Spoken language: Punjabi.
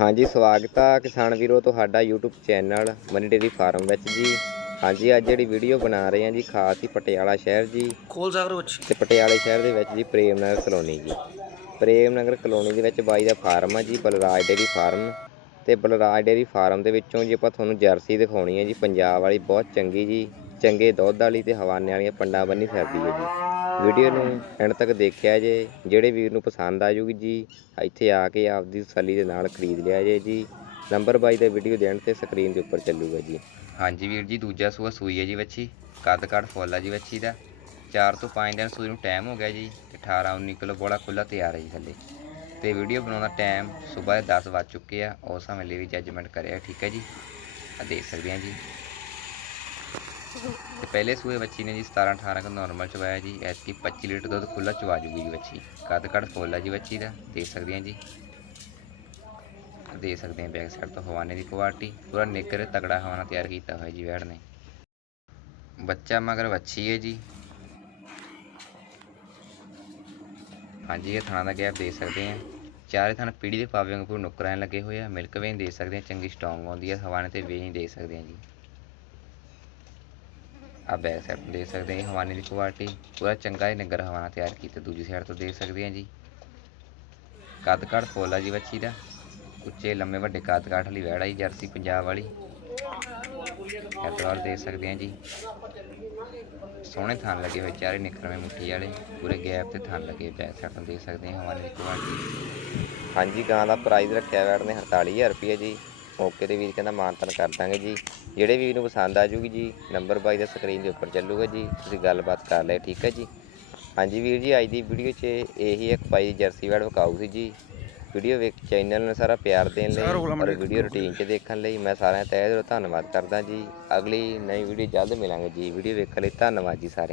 ਹਾਂਜੀ ਸਵਾਗਤ ਆ ਕਿਸਾਨ ਵੀਰੋ ਤੁਹਾਡਾ YouTube channel Mani dairy farm ਵਿੱਚ ਜੀ। ਹਾਂਜੀ ਅੱਜ ਜਿਹੜੀ ਵੀਡੀਓ ਬਣਾ ਰਹੇ ਹਾਂ ਜੀ ਖਾਸ ਹੀ ਪਟਿਆਲਾ ਸ਼ਹਿਰ ਜੀ। ਖੋਲ ਸਾਗਰ ਵਿੱਚ। ਤੇ ਪਟਿਆਲੇ ਸ਼ਹਿਰ ਦੇ ਵਿੱਚ ਜੀ ਪ੍ਰੇਮ ਨਗਰ ਕਲੋਨੀ ਜੀ। ਪ੍ਰੇਮ ਨਗਰ ਕਲੋਨੀ ਦੇ ਵਿੱਚ ਬਾਈ ਦਾ ਫਾਰਮ ਆ ਜੀ ਬਲਰਾਜ ਡੇਰੀ ਫਾਰਮ। ਤੇ ਬਲਰਾਜ ਡੇਰੀ ਫਾਰਮ ਦੇ ਵਿੱਚੋਂ ਜੀ ਆਪਾਂ ਤੁਹਾਨੂੰ ਜਰਸੀ ਦਿਖਾਉਣੀ ਹੈ ਜੀ ਪੰਜਾਬ ਵਾਲੀ ਬਹੁਤ ਚੰਗੀ ਜੀ। ਚੰਗੇ ਦੁੱਧ ਵਾਲੀ ਤੇ ਹਵਾਨੇ ਵਾਲੀਆਂ ਪੰਡਾਂ ਬੰਨੀ ਫਿਰਦੀ ਹੈ ਜੀ। ਵੀਡੀਓ ਨੂੰ ਐਂਡ ਤੱਕ ਦੇਖਿਆ ਜੇ ਜਿਹੜੇ ਵੀਰ ਨੂੰ ਪਸੰਦ ਆ ਜੂਗੀ ਜੀ ਇੱਥੇ ਆ ਕੇ ਆਪਦੀ ਤਸੱਲੀ ਦੇ ਨਾਲ ਖਰੀਦ ਲਿਆ ਜੇ ਜੀ। ਨੰਬਰ ਬਾਈ ਦਾ ਵੀਡੀਓ ਦੇਣ ਤੇ ਸਕਰੀਨ ਦੇ ਉੱਪਰ ਚੱਲੂਗਾ ਜੀ। ਹਾਂਜੀ ਵੀਰ ਜੀ ਦੂਜਾ ਸੂਆ ਸੂਈ ਹੈ ਜੀ ਵੱਛੀ ਕੱਦ ਕੱਦ ਫੁੱਲ ਆ ਜੀ ਵੱਛੀ ਦਾ। 4 ਤੋਂ 5 ਦਿਨ ਸੂਈ ਨੂੰ ਟਾਈਮ ਹੋ ਗਿਆ ਜੀ ਤੇ 18 19 ਕਿਲੋ ਬੋਲਾ ਖੁੱਲਾ ਤਿਆਰ ਹੈ ਜੀ ਥੱਲੇ। ਤੇ ਵੀਡੀਓ ਬਣਾਉਣ ਦਾ ਟਾਈਮ ਸਵੇਰ ਦੇ 10 ਵੱਜ ਚੁੱਕੇ ਆ ਉਸ ਸਮੇਂ ਲਈ ਵੀ ਜੱਜਮੈਂਟ ਕਰਿਆ ਠੀਕ ਹੈ ਜੀ? ਆ ਦੇਖ ਸਕਦੇ ਆ ਜੀ। ਪਹਿਲੇ ਸੂਏ ਬੱਚੀ ਨੇ ਜੀ 17 18 ਕ ਨਾਰਮਲ ਚਵਾਇਆ ਜੀ, ਐਤਕੀ 25 ਲੀਟਰ ਦੁੱਧ ਖੁੱਲਾ ਚਵਾ ਜੂਗੀ ਜੀ ਬੱਚੀ ਕੱਦ ਕੱਦ ਫੁੱਲ ਆ ਜੀ ਬੱਚੀ ਦਾ, ਦੇਖ ਸਕਦੇ ਆ ਜੀ। ਦੇ ਸਕਦੇ ਹਾਂ ਬੈਕ ਸਾਈਡ ਤੋਂ ਹਵਾਨੇ ਦੀ ਕੁਆਲਿਟੀ, ਪੂਰਾ ਨਿੱਕਰ ਤਗੜਾ ਹਵਾਨਾ ਤਿਆਰ ਕੀਤਾ ਹੋਇਆ ਜੀ ਵੈੜ ਨੇ। ਬੱਚਾ ਮਗਰ ਵੱਛੀ ਹੈ ਜੀ। ਹਾਂਜੀ, ਇਹ ਥਾਣਾ ਦਾ ਗੈਪ ਦੇ ਸਕਦੇ ਆ। ਚਾਰੇ ਥਾਣਾ ਪੀੜੀ ਦੇ ਪਾਵੇ ਵਾਂਗੂ ਨੁਕਰਾਂ ਲੱਗੇ ਹੋਏ ਆ, ਮਿਲਕ ਵੇਨ ਦੇ ਸਕਦੇ ਆ, ਚੰਗੀ ਸਟਰੋਂਗ ਆਉਂਦੀ ਆ, ਹਵਾਨੇ ਤੇ ਵੇਨ ਦੇ ਸਕਦੇ ਆ ਜੀ। ਆ ਬੈਕ ਸਾਈਡ ਤੋਂ ਦੇਖ ਸਕਦੇ ਆ ਹਵਾਨੇ ਦੀ ਕੁਆਲਿਟੀ ਪੂਰਾ ਚੰਗਾ ਹੀ ਨਗਰ ਹਵਾਨਾ ਤਿਆਰ ਕੀਤਾ। ਦੂਜੀ ਸਾਈਡ ਤੋਂ ਦੇਖ ਸਕਦੇ ਹਾਂ ਜੀ। ਕੱਦ ਕੱਦ ਫੁੱਲ ਆ ਜੀ ਬੱਚੀ ਦਾ। ਉੱਚੇ, ਲੰਮੇ, ਵੱਡੇ ਕੱਦ ਕਾਠ ਵਾਲੀ ਵੈੜ ਆ ਜੀ, ਜਰਸੀ ਪੰਜਾਬ ਵਾਲੀ। ਐਤਵਾਰ ਦੇਖ ਸਕਦੇ ਹਾਂ ਜੀ। ਸੋਹਣੇ ਥਣ ਲੱਗੇ ਹੋਏ ਚਾਰੇ ਨਿਕਰਵੇਂ ਮੁੱਠੀ ਵਾਲੇ। ਪੂਰੇ ਗੈਪ ਤੇ ਥਣ ਲੱਗੇ ਬੈਕ ਸਾਈਡ ਤੋਂ ਦੇਖ ਸਕਦੇ ਹਾਂ, ਹਵਾਨੇ ਦੀ ਕੁਆਲਿਟੀ ਹਾਂਜੀ, ਗਾਂ ਦਾ ਪ੍ਰਾਈਸ ਰੱਖਿਆ ਵੈੜ ਨੇ 48000 ਰੁਪਏ ਜੀ। ਮੌਕੇ ਤੇ ਵੀਰ ਕਹਿੰਦਾ ਮਾਨਤਨ ਕਰ ਦਾਂਗੇ ਜੀ। ਜਿਹੜੇ ਵੀਰ ਨੂੰ ਪਸੰਦ ਆ ਜੂਗੀ ਜੀ ਨੰਬਰ ਬਾਈ ਦਾ ਸਕਰੀਨ ਦੇ ਉੱਪਰ ਚੱਲੂਗਾ ਜੀ। ਤੁਸੀਂ ਗੱਲਬਾਤ ਕਰ ਲਿਓ ਠੀਕ ਹੈ ਜੀ। ਹਾਂਜੀ ਵੀਰ ਜੀ ਅੱਜ ਦੀ ਵੀਡੀਓ 'ਚ ਇਹੀ ਇੱਕ ਪਾਈ ਜਰਸੀ ਵੈੜ ਵਿਕਾਊ ਸੀ ਜੀ। ਵੀਡੀਓ ਵੇਖ ਚੈਨਲ ਨੂੰ ਸਾਰਾ ਪਿਆਰ ਦੇਣ ਲਈ ਔਰ ਵੀਡੀਓ ਰੁਟੀਨ 'ਚ ਦੇਖਣ ਲਈ ਮੈਂ ਸਾਰਿਆਂ ਦਾ ਤਹਿ ਦਿਲੋਂ ਧੰਨਵਾਦ ਕਰਦਾ ਜੀ। ਅਗਲੀ ਨਵੀਂ ਵੀਡੀਓ ਜਲਦ ਮਿਲਾਂਗੇ ਜੀ। ਵੀਡੀਓ ਵੇਖਣ ਲਈ ਧੰਨਵਾਦ ਜੀ ਸਾਰਿਆਂ